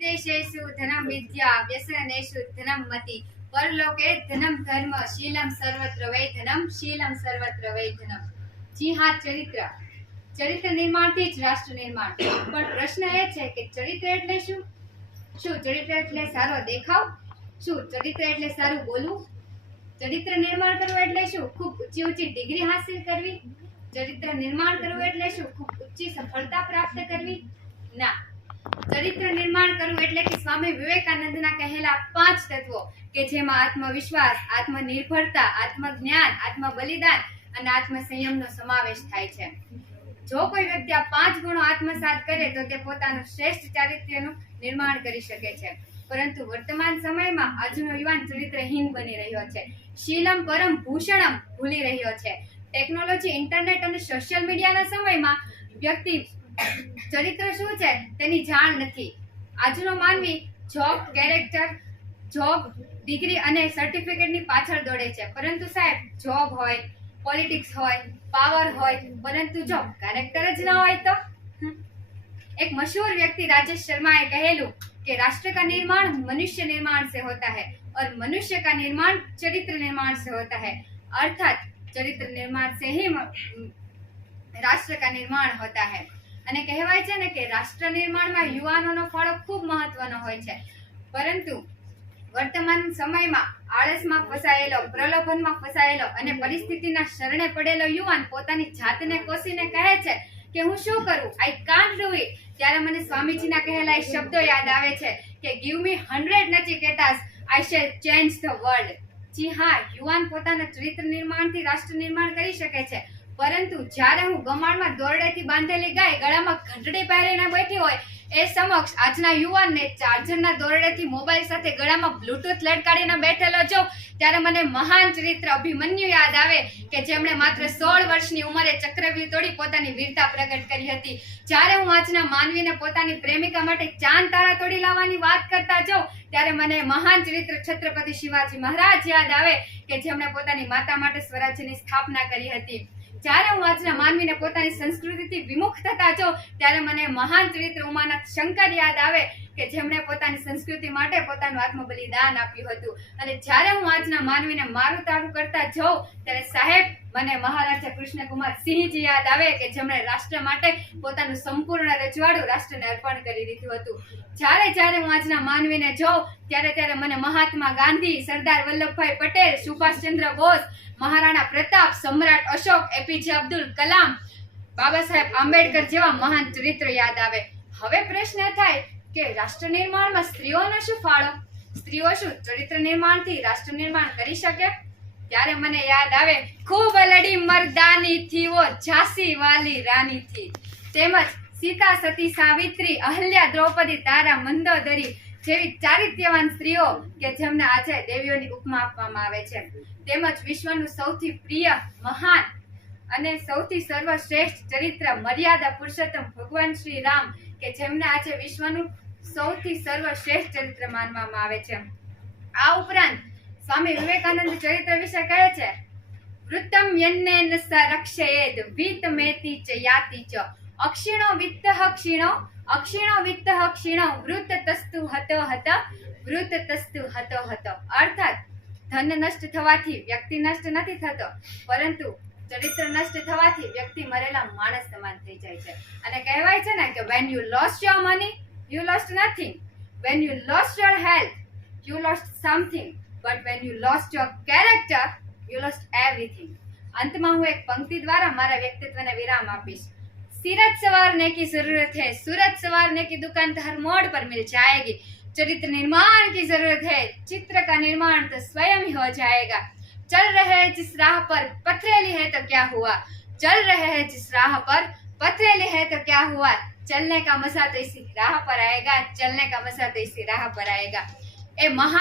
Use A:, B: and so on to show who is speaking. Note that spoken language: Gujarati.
A: વિદેશેષુ ધનમ વિદ્યા વ્યસનેષુ ધનમ મતિ, પરલોકે ધનમ ધર્મ, શીલમ સર્વત્ર વૈ ધનમ, શીલમ સર્વત્ર વૈ ધનમ. જી હા, ચરિત્ર. ચરિત્ર નિર્માણથી જ રાષ્ટ્ર નિર્માણ. પણ પ્રશ્ન એ છે કે ચરિત્ર એટલે શું? શું ચરિત્ર એટલે સારો દેખાવ? શું ચરિત્ર એટલે સારું બોલવું? ચરિત્ર નિર્માણ કરવું એટલે શું? ખૂબ ઊંચી ઊંચી ડિગ્રી હાંસિલ કરવી? ચરિત્ર નિર્માણ કરવું એટલે શું? ખૂબ ઊંચી સફળતા પ્રાપ્ત કરવી? ના. ચરિત્ર નિર્માણ કરવું એટલે કે સ્વામી વિવેકાનંદના કહેલા પાંચ તત્વો કે જેમાં આત્મવિશ્વાસ, આત્મનિર્ભરતા, આત્મજ્ઞાન, આત્મબલિદાન અને આત્મસંયમનો સમાવેશ થાય છે. જો કોઈ વ્યક્તિ આ પાંચ ગુણો આત્મસાત કરે તો તે પોતાનું શ્રેષ્ઠ ચારિત્ર્યનું નિર્માણ કરી શકે છે. પરંતુ વર્તમાન સમયમાં આજનો યુવાન ચરિત્રહીન બની રહ્યો છે. શીલમ પરમ ભૂષણમ ભૂલી રહ્યો છે. ટેકનોલોજી, ઇન્ટરનેટ અને સોશિયલ મીડિયાના સમયમાં વ્યક્તિ ચરિત્ર શું છે? તેની જાણ નથી. આજનો માનવી જોબ કેરેક્ટર જોબ ડિગ્રી અને સર્ટિફિકેટની પાછળ દોડે છે. પરંતુ સાહેબ જોબ હોય પોલિટિક્સ હોય પાવર હોય, પરંતુ જો કેરેક્ટર જ ન હોય તો? એક મશહૂર વ્યક્તિ રાજેશ શર્માએ કહેલું કે રાષ્ટ્ર का निर्माण मनुष्य निर्माण से होता है और मनुष्य का निर्माण चरित्र નિર્માણ से होता है अर्थात चरित्र निर्माण से ही राष्ट्र का निर्माण होता है અને કહેવાય છે ને કે રાષ્ટ્ર નિર્માણમાં યુવાનોનો ફાળો ખૂબ મહત્વનો હોય છે. પરંતુ વર્તમાન સમયમાં આળસમાં ફસાયેલો, પ્રલોભનમાં ફસાયેલો અને પરિસ્થિતિના શરણે પડેલો યુવાન પોતાની જાતને કોસીને કહે છે કે હું શું કરું? આઈ કાન્ટ ડુ ઇટ ત્યારે મને સ્વામીજીના કહેલા એ શબ્દો યાદ આવે છે કે give me hundred Nachiketas I shall change the world જી હા, યુવાન પોતાના ચરિત્ર નિર્માણથી રાષ્ટ્ર નિર્માણ કરી શકે છે. પરંતુ જ્યારે હું ગમાણમાં દોરડેથી બાંધેલી ગાય ગળામાં ઘંટડી પહેરીને બેઠી હોય, એ સમક્ષ આજના યુવાનને ચાર્જરના દોરડેથી મોબાઈલ સાથે ગળામાં બ્લૂટૂથ લટકાડીને બેઠેલો જો ત્યારે મને મહાન ચરિત્ર અભિમન્યુ યાદ આવે કે જેમણે માત્ર સોળ વર્ષની ઉંમરે ચક્રવ્યૂહ તોડી પોતાની વીરતા પ્રગટ કરી હતી. જ્યારે હું આજના માનવીને પોતાની પ્રેમિકા માટે ચાંદ તારા તોડી લાવવાની વાત કરતા જાઉં, ત્યારે મને મહાન ચરિત્ર છત્રપતિ શિવાજી મહારાજ યાદ આવે કે જેમણે પોતાની માતા માટે સ્વરાજ્યની સ્થાપના કરી હતી. જ્યારે હું આજના માનવીને પોતાની સંસ્કૃતિથી વિમુખ થતા જાઉં, ત્યારે મને મહાન ચરિત્ર ઉમાનાથ શંકર યાદ આવે. કે જેમણે પોતાની સંસ્કૃતિ માટે પોતાનું આત્મબલિદાન આપ્યું હતું. અને જ્યારે હું આજના માનવીને મારું તારું કરતા જાઉં, ત્યારે સાહેબ, મને મહારાજા કૃષ્ણકુમાર સિંહજી યાદ આવે કે જેમણે રાષ્ટ્ર માટે પોતાનું સંપૂર્ણ રજવાડું રાષ્ટ્રને અર્પણ કરી દીધું હતું. જ્યારે જ્યારે હું આજના માનવીને જોઉં, ત્યારે ત્યારે મને મહાત્મા ગાંધી, સરદાર વલ્લભભાઈ પટેલ, સુભાષચંદ્ર બોઝ, મહારાણા પ્રતાપ, સમ્રાટ અશોક, એપીજે અબ્દુલ કલામ બાબા સાહેબ આંબેડકર જેવા મહાન ચરિત્ર યાદ આવે. હવે પ્રશ્ન થાય કે રાષ્ટ્ર નિર્માણમાં સ્ત્રીઓનો શું ફાળો? સ્ત્રીઓ શું ચરિત્ર નિર્માણથી રાષ્ટ્ર નિર્માણ કરી શકે? ત્યારે મને યાદ આવે ખૂબ લડી મરદાની થી ઓ ઝાંસી વાલી રાની થી તેમજ સીતા સતી સાવિત્રી, અહલ્યા દ્રૌપદી, તારા મંદોદરી જેવી ચારિત્યવાન સ્ત્રીઓ કે જેમને આજે દેવીઓની ઉપમા આપવામાં આવે છે. તેમજ વિશ્વનું સૌથી પ્રિય, મહાન અને સૌથી સર્વશ્રેષ્ઠ ચરિત્ર મર્યાદા પુરુષોત્તમ ભગવાન શ્રી રામ કે જેમને આજે વિશ્વનું સૌથી સર્વશ્રેષ્ઠ ચરિત્ર માનવામાં આવે છે. આ ઉપરાંત સ્વામી વિવેકાનંદ ચરિત્ર વિશે કહે છે, વૃત્તમ યન્નેન સ રક્ષયેદ, વિત મેતી ચ યાતિ ચ. અક્ષીણો વિત્ત ક્ષીણો અક્ષીણો વિત્ત ક્ષીણો વૃત્ત તસ્તુ હતો હત, વૃત્ત તસ્તુ હતો હત. અર્થાત, ધન નષ્ટ થવાથી વ્યક્તિ નષ્ટ નથી થતો, પરંતુ ચરિત્ર નષ્ટ થવાથી વ્યક્તિ મરેલા માણસ સમાન થઈ જાય છે. અને કહેવાય છે ને કે when you lose your money you lost nothing when you lost your health you lost something but when you lost your character you lost everything અંતમાં હું એક પંક્તિ દ્વારા મારા વ્યક્તિત્વને વિરામ આપીશ सीरत सवारने की जरूरत है सूरत सवारने की दुकान तो हर मोड़ पर मिल जाएगी चरित्र निर्माण की जरूरत है चित्र का निर्माण तो स्वयं ही हो जाएगा चल रहे हैं जिस राह पर पथरेली है तो क्या हुआ चल रहे हैं जिस राह पर पथरेली है तो क्या हुआ चलने का मजा तो इसी राह पर आएगा चलने का मजा तो इसी राह पर आएगा ए महा